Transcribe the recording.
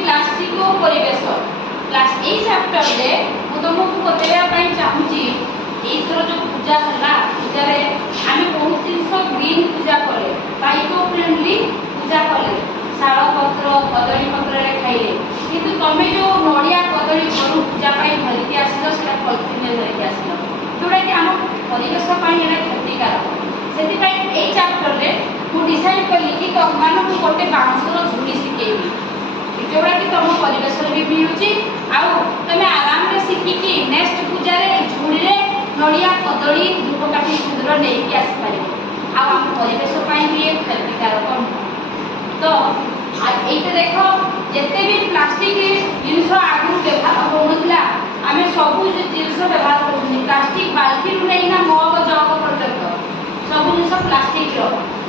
plastic और परिवेश class ए chapter रे मु तुमको बतैया पई चाहूची एथरो जो पूजा हला पूजा रे आमे बहुत दिन ग्रीन पूजा करे बाइको फ्रेंडली पूजा करे शाल पत्र कदली पत्र रे खाइले किंतु तमे जो नडिया कदली घरु पूजा पई धरिके आसिलो सेटा पॉलिथिन रे धरिके आसिलो जोडा कि हम परिवेश पई एना क्षतिकारक सेति पई ए चैप्टर रे मु डिसाइड कली कि तो मानो गोटे बांसर झुड़ी सिकेबी जोड़ा कि तुम परिवेश भी मिलूँ आउ तुम आराम से शिखिकी नेक्स्ट पूजा रे झुड़ी रे नड़िया कदली धूपकाठी सिंदूर नहीं आसपार आम परिवेश भी एक क्षतिकारक तो ये देख जिते भी प्लास्टिक जिन आगु व्यवहार होना आम सब जिन व्यवहार कर प्लास्टिक बाल्टी नहीं मग जग पर्यटन सब जिन प्लास्टिक